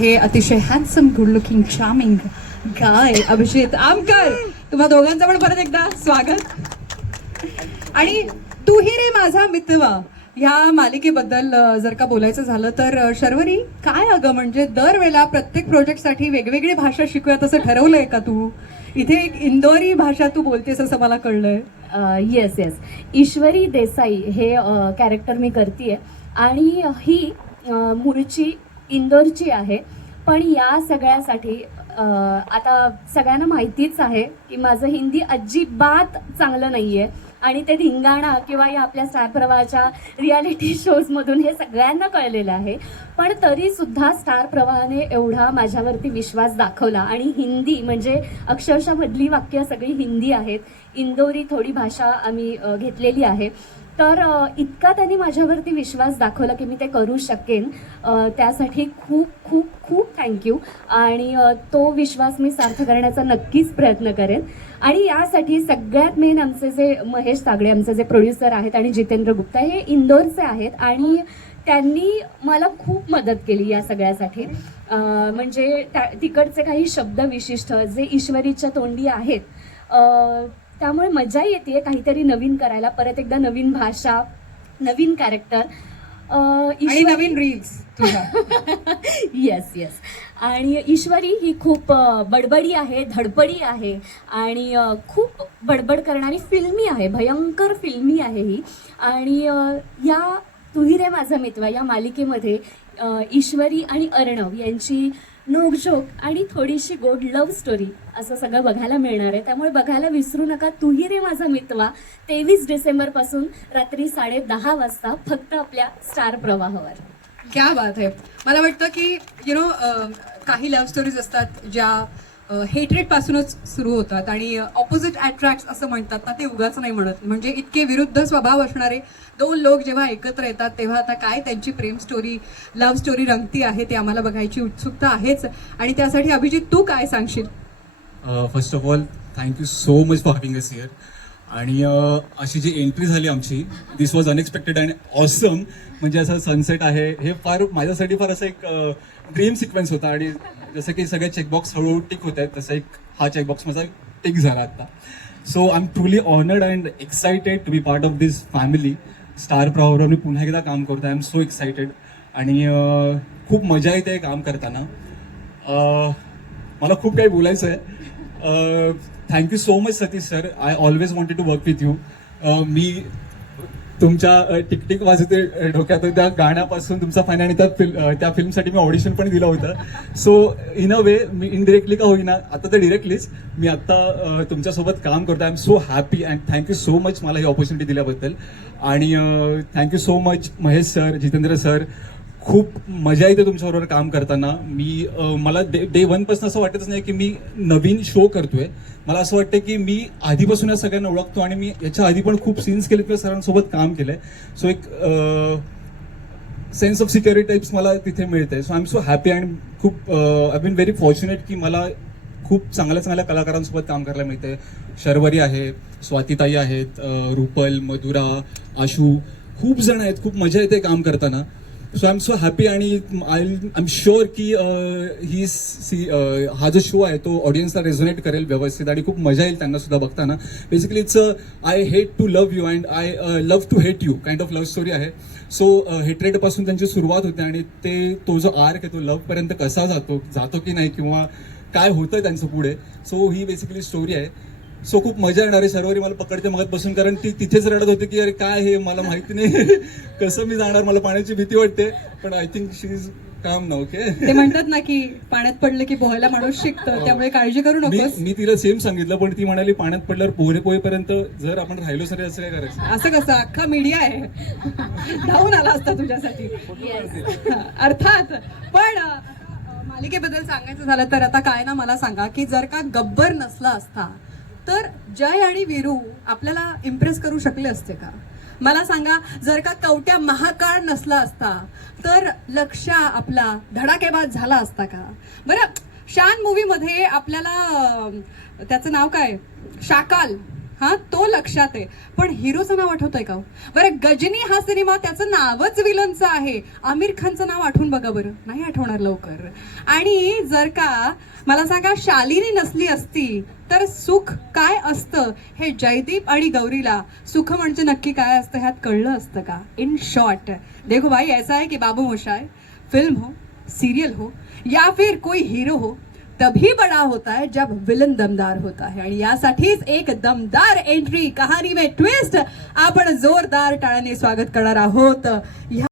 हे अतिशय handsome good looking charming guy Abhijit Amkar. तुम्हा दोघांचं पण परत एकदा स्वागत. आणि तूही रे माझा मितवा. ह्या मालिकेबद्दल जर का बोलायचं झालं तर शर्वरी काय अगं म्हणजे दरवेळेला प्रत्येक प्रोजेक्टसाठी वेगवेगळी भाषा शिकूयात असं ठरवलंय का तू? इथे एक इंदोरी भाषा तू बोलतेस असं मला कळलंय. येस येस ईश्वरी देसाई हे कॅरेक्टर मी करते आणि ही मूळची इंदोरची आहे. पण या सगळ्यासाठी आता सगळ्यांना माहितीच आहे की माझं हिंदी अजिबात चांगलं नाही आहे आणि ते धिंगाणा किंवा या आपल्या स्टार प्रवाहाच्या रियालिटी शोजमधून हे सगळ्यांना कळलेलं आहे. पण तरीसुद्धा स्टार प्रवाहाने एवढा माझ्यावरती विश्वास दाखवला. आणि हिंदी म्हणजे अक्षरशः मधली वाक्य सगळी हिंदी आहेत. इंदोरी थोडी भाषा आम्ही घेतलेली आहे. तर इतका त्यांनी माझ्यावरती विश्वास दाखवला की मी ते करू शकेन. त्यासाठी खूप खूप खूप थँक्यू आणि तो विश्वास मी सार्थ करण्याचा नक्कीच प्रयत्न करेन. आणि यासाठी सगळ्यात मेन आमचे जे महेश तागडे आमचे जे प्रोड्युसर आहेत आणि जितेंद्र गुप्ता हे इंदोरचे आहेत. आणि त्यांनी मला खूप मदत केली या सगळ्यासाठी. म्हणजे त्या तिकडचे काही शब्द विशिष्ट जे ईश्वरीच्या तोंडी आहेत त्यामुळे मजा येते काहीतरी नवीन करायला. परत एकदा नवीन भाषा नवीन कॅरेक्टर आणि नवीन रील्स येस येस आणि ईश्वरी ही खूप बडबडी आहे धडपडी आहे आणि खूप बडबड करणारी फिल्मी आहे भयंकर फिल्मी आहे ही. आणि या तुही रे माझा मित्र या मालिकेमध्ये ईश्वरी आणि अर्णव यांची नोकझोक आणि थोडीशी गोड लव्ह स्टोरी असं सगळं बघायला मिळणार आहे. त्यामुळे बघायला विसरू नका. तुही रे माझा मितवा. तेवीस डिसेंबरपासून रात्री साडे दहा वाजता फक्त आपल्या स्टार प्रवाहावर. क्या बात आहे मला वाटतं की यु नो काही लव्ह स्टोरीज असतात ज्या हेटरेट पासूनच सुरू होतात आणि ऑपोजिट अट्रॅक्ट असं म्हणतात ना ते उगाच नाही म्हणत. म्हणजे इतके विरुद्ध स्वभाव असणारे दोन लोक जेव्हा एकत्र येतात तेव्हा आता काय त्यांची प्रेम स्टोरी लव्ह स्टोरी रंगती आहे ते आम्हाला बघायची उत्सुकता आहेच. आणि त्यासाठी अभिजित तू काय सांगशील? First of all thank you so much for having us here आणि अशी जी एंट्री झाली आमची this was unexpected and awesome म्हणजे असं सनसेट आहे हे फार माझ्यासाठी फार असं एक ड्रीम सिक्वेन्स होता आणि जसं की सगळे चेकबॉक्स हळूहळू टिक होत आहेत तसं एक हा चेकबॉक्स माझा टिक झाला आता. So I am truly honoured and excited to be part of this family star Pravah मी पुन्हा एकदा काम करतो आय एम सो एक्सायटेड आणि खूप मजा येते काम करताना. मला खूप काही बोलायचं आहे thank you so much Satish sir I always wanted to work with you मी तुमच्या टिकटिक वाजते डोक्यात त्या गाण्यापासून तुमचा फायन आणि त्या फिल्म त्या फिल्मसाठी मी ऑडिशन पण दिलं होतं. सो इन अ वे मी इनडिरेक्टली का होईना आता तर डिरेक्टलीच मी आत्ता तुमच्यासोबत काम करतो I am so happy and thank you so much मला ही ऑपॉर्च्युनिटी दिल्याबद्दल. आणि thank you so much Mahesh sir Jitendra sir खूप मजा येते तुमच्याबरोबर काम करताना. मी मला डे डे वनपासून असं वाटतच नाही की मी नवीन शो करतोय. मला असं वाटतं की मी आधीपासून या सगळ्यांना ओळखतो आणि मी याच्या आधी पण खूप सीन्स केले किंवा सरांसोबत काम केलंय. सो एक सेन्स ऑफ सिक्युरिटी टाईप्स मला तिथे मिळते so I am so happy and खूप आय बीन व्हेरी फॉर्च्युनेट की मला खूप चांगल्या चांगल्या कलाकारांसोबत काम करायला मिळते शर्वरी आहे स्वातीताई आहेत रुपल मधुरा आशू खूप जण आहेत. खूप मजा येते काम करताना. So I am so happy आणि आय आय एम शुअर की ही सी हा जो शो आहे तो ऑडियन्सला रेझोनेट करेल व्यवस्थित आणि खूप मजा येईल त्यांना सुद्धा बघताना. Basically it's I hate to love you and I love to hate you kind of love story आहे. सो हेट्रेडपासून uh, त्यांची सुरुवात होते आणि ते तो जो आर्क आहे तो लव्हपर्यंत कसा जातो जातो की नाही किंवा काय होतं त्यांचं पुढे. सो ही बेसिकली स्टोरी आहे. सो खूप मजा येणार आहे. शर्वरी मला पकडते मगत बसून कारण ती तिथेच रडत होती की अरे काय हे? मला माहिती नाही. कसं मी जाणार? मला पाण्याची भीती वाटते. पण आय थिंक शी इज काम ना ओके ते म्हणतात ना की पाण्यात पडलं की पोहायला माणूस शिकतं त्यामुळे काळजी करू मी नकोस. मी तिला सेम सांगितलं पण ती म्हणाली पाण्यात पडल्यावर पोहणे पोहेपर्यंत जर आपण राहिलो सर असं काय करायचं? असं कसं? अख्खा मीडिया आहे. धावून आला असता तुझ्यासाठी. अर्थात. पण अ, मालिकेबद्दल सांगायचं झालं तर आता काय ना मला सांगा की जर का गब्बर नसला असता तर जय आणि वीरू आपल्याला इम्प्रेस करू शकले असते का? मला सांगा जर का कवट्या महाकाळ नसला असता तर लक्ष्या आपला धडाकेबाज झाला असता का? बरं शान मूवीमध्ये आपल्याला त्याचं नाव काय? शाकाल. हा तो लक्षात आहे. पण हिरोचं नाव आठवतंय का हो? बरं गजनी हा सिनेमा त्याचं नावच विलनचं आहे. आमिर खानचं नाव आठवून बघा बरं. नाही आठवणार लवकर. आणि जर का मला सांगा शालिनी नसली असती तर सुख काय असतं हे जयदीप आणि गौरीला? सुख म्हणजे नक्की काय असतं ह्यात कळलं असतं का? इन शॉर्ट देखो भाई ऐसा आहे की बाबू मोशाय फिल्म हो सीरियल हो या फिर कोई हीरो हो तभी बड़ा होता है जब विलन दमदार होता है। आणि यासाठीच एक दमदार एंट्री कहाणी में ट्विस्ट आपण जोरदार टाळ्याने स्वागत करणार आहोत. ह्या